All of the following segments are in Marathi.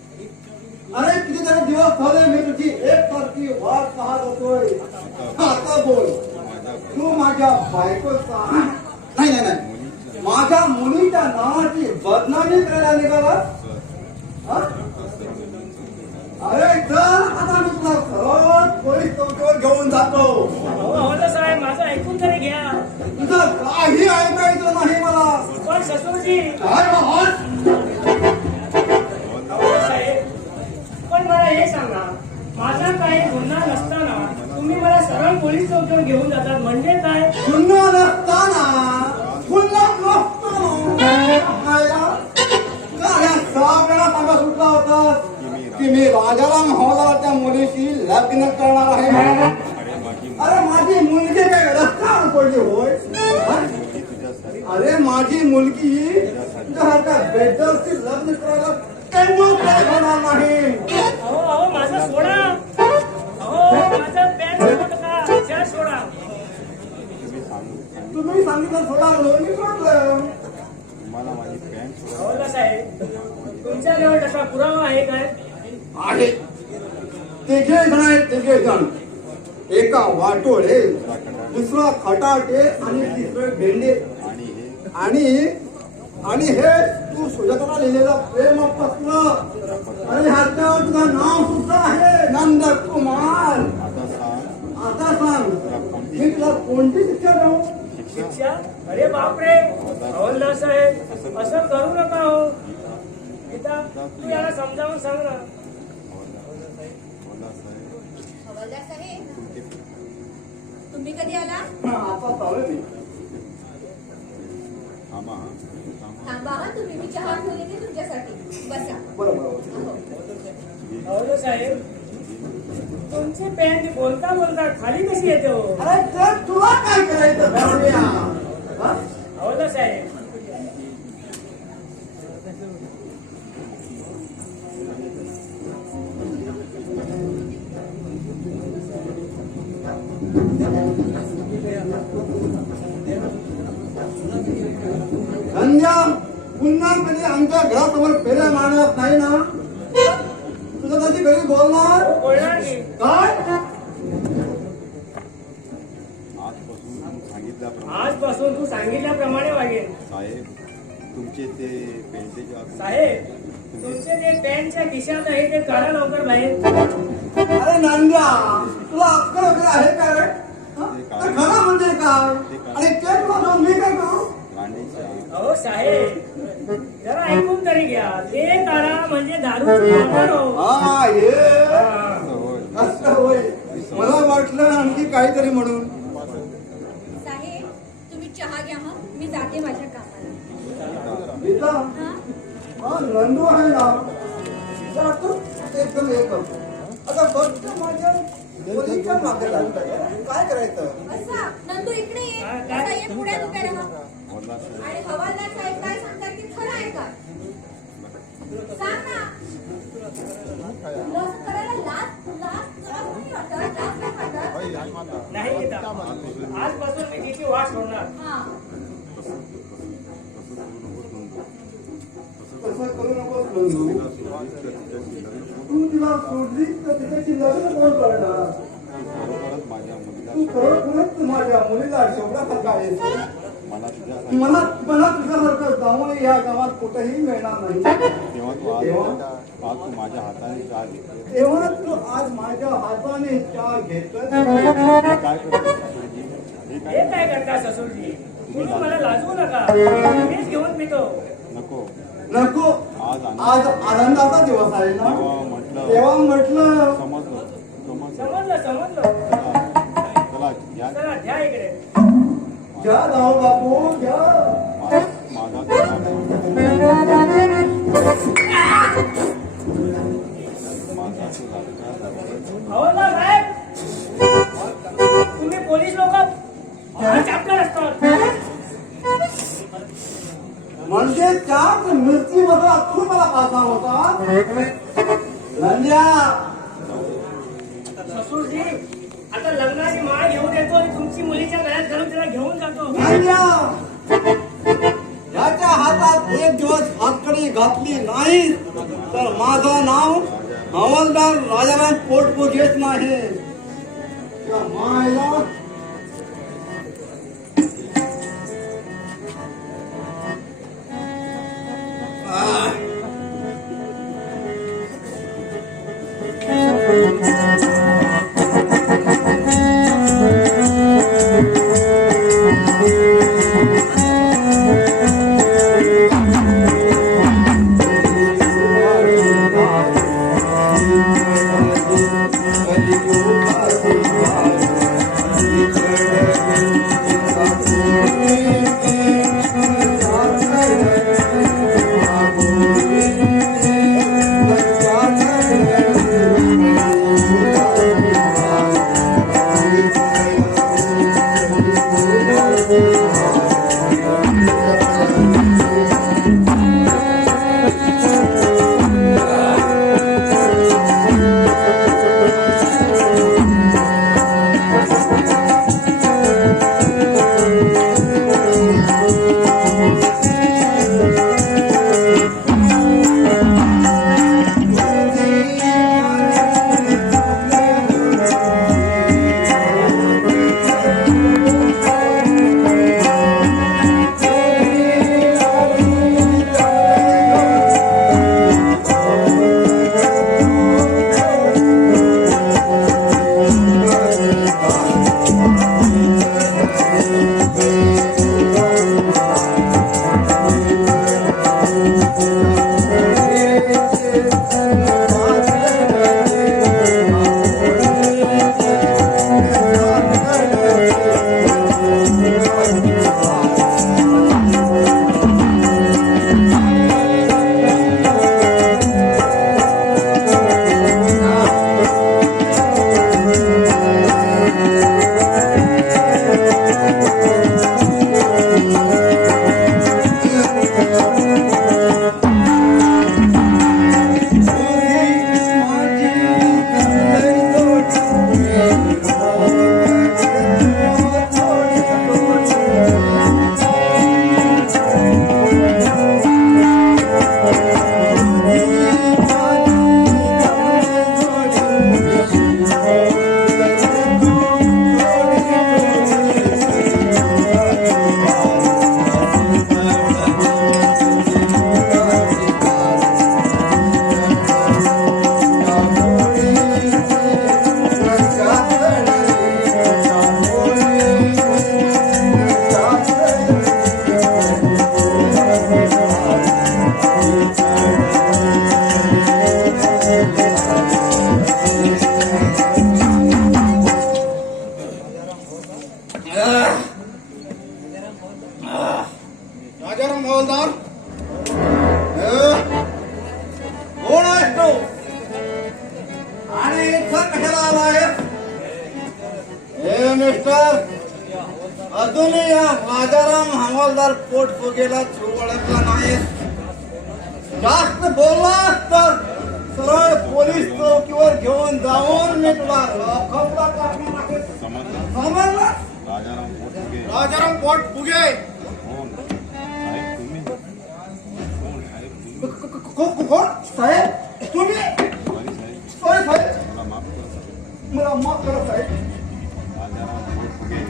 अरे कितीतरी दिवस झाले मी तुझी एक सारखी वाट पाहत होतोय. आता बोल, तू माझ्या बायकोचा नाही नाही नाही माझ्या मुलीच्या नावाची बदनामी करायला निघाला. अरे चल आता मी तुला सरळ पोलीस चौकीवर घेऊन जातो. साहेब माझं ऐकून तरी घ्या. तुझं काही ऐकायचं नाही मला. पण ससुरजी काय पण मला हे सांगा, माझा काही गुन्हा नसताना तुम्ही मला सरळ पोलीस चौकीवर घेऊन जातात म्हणजे काय? गुन्हा नसताना गुन्हा सांगा सुटला होता की मी राजाराम हवालदाराच्या मुलीशी लग्न करणार आहे. अरे माझी मुलगी काय रस्त्यावर पडली होय? अरे माझी मुलगी तुझ्यासारख्या बेडरशी लग्न करायला होणार नाही. अहो माझा सोडा. अहो माझं पॅन का सोडा. तुम्ही सांगितलं सोडा म्हणून मी सोडलं. साहेब तुमच्याजवळ तसा पुरावा आहे काय? आहे. तिघे जण आहेत, तिघे जण. एका वाटोळे, दुसरा खटाटे आणि तिसरे भेंडे. आणि हे तू सुजाताला लिहिलेलं प्रेमपत्र आणि ह्याच्यावर तुझं नाव सुद्धा आहे नंदकुमार. आता सांग मी तुला कोणती शिक्षा देऊ? शिक्षा? अरे बापरे हवालदार साहेब असं करू नका हो. गीता तू याला समजावून सांग ना. हवालदार साहेब तुम्ही कधी आला? आता चालेल मी. थांबा हा तुम्ही, मी चहा घेऊन येते तुमच्यासाठी. बसा. बरोबर. हवालदार साहेब तुमची पॅन्ट बोलता बोलता खाली कशी येते हो? अरे तर तुला काय करायचं धर्मिया? हवालदार साहेब संध्या पुन्हा कधी आमच्या घरासमोर फेऱ्या मारणार नाही ना? तुझं कधी घरी बोलणार? बोलणार की काय? आजपासून तू सांगितल्याप्रमाणे वागेल. साहेब तुमचे ते पेंटेचे साहेब तुमचे जे पॅन्टच्या खिशात आहे ते काढा लवकर बाहेर. अरे नांद्या तुला अक्कल वगैरे आहे काय रे? खरं म्हणजे काय? आणि ते तुला जाऊन मी काय करू? अहो साहेब जरा ऐकून तरी घ्या. ते काढा म्हणजे दारू. हा ये असं होय. मला वाटलं आणखी काहीतरी म्हणून. साहेब तुम्ही चहा घ्या हा, मी जाते माझ्या कामाला. गीता हा हा नंदू आहे ना? जातो एकदम एकदम. आता बघतो माझ्या मुलीच्या मागे लागलं काय करायचं? असा नंदू इकडे ये. हा, काय? आता ये पुढ्यात उभे राहा. हवालदार साहेब, आणि हवालदार साहेब काय सांगतात ते खरं आहे का? सांग ना. तुला असं करायला लाज नाही वाटत? लाज नाही वाटत? नाही गीता आजपासून मी तिची वाट सोडणार. हा. तसं करू नकोस तसं करू नकोस नंदू. तू तिला सोडली तर तिच्याशी लग्न कोण करणार? खरोखरच माझ्या मुलीला तू खरोखरच माझ्या मुलीला शोभण्यासारखा आहेस. मला तुझ्यासाठी मला मला तुझ्यासारखं जावं या गावात कुठेही मिळणार नाही. तेव्हा तू आज तू माझ्या हाताने चहा घेतली तेव्हा तू आज माझ्या हाताने चहा घेतलं. हे काय करतो हे हे काय काय करता ससुरजी? तुम्ही मला लाजवू नका. मीच घेऊन पितो. नको नको. आज आनंदाचा दिवस आहे ना. तेव्हा म्हटलं समजलं समजलं. चला घ्या चला घ्या इकडे. घ्या राव बापू घ्या. माझा माझा हवालदार साहेब तुम्ही पोलीस लोक चॅप्टर असतात. म्हणजे त्याच मिरचीमध्ये अख्खून मला पाहणार होता. नंद्या ससुरजी आता लग्नाची माळ घेऊन येतो आणि तुमची मुलीच्या गळ्यात घालून तिला घेऊन जातो. नंद्या याच्या हातात एक दिवस हातकडी घातली नाही तर माझं नाव हवालदार राजाराम पोटपोगेच नाही. त्या मायला अरे मिस्टर, अजूनही या राजाराम हवालदार पोटफुगेला ओळखला नाही. जास्त बोललास तर सरळ पोलीस चौकीवर घेऊन जाऊन मी तुला लॉकअपला टाकणार आहे. समजलं? राजाराम पोटफुगे. राजाराम पोटफुगे कोण साहेब तुम्ही? कोण साहेब तुम्ही? कोण साहेब? तुम्ही? सॉरी साहेब, सोय साहेब, मला माफ करा. मला माफ करा साहेब. राजाराम पोटफुगे,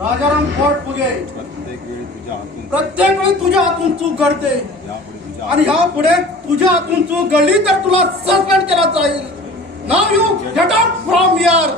राजाराम पोटफुगे, प्रत्येक वेळी तुझ्या हातून प्रत्येक वेळी तुझ्या हातून चूक घडते यापुढे तुझ्या आणि यापुढे तुझ्या हातून चूक घडली तर तुला सस्पेंड केला जाईल. Now you get out from here.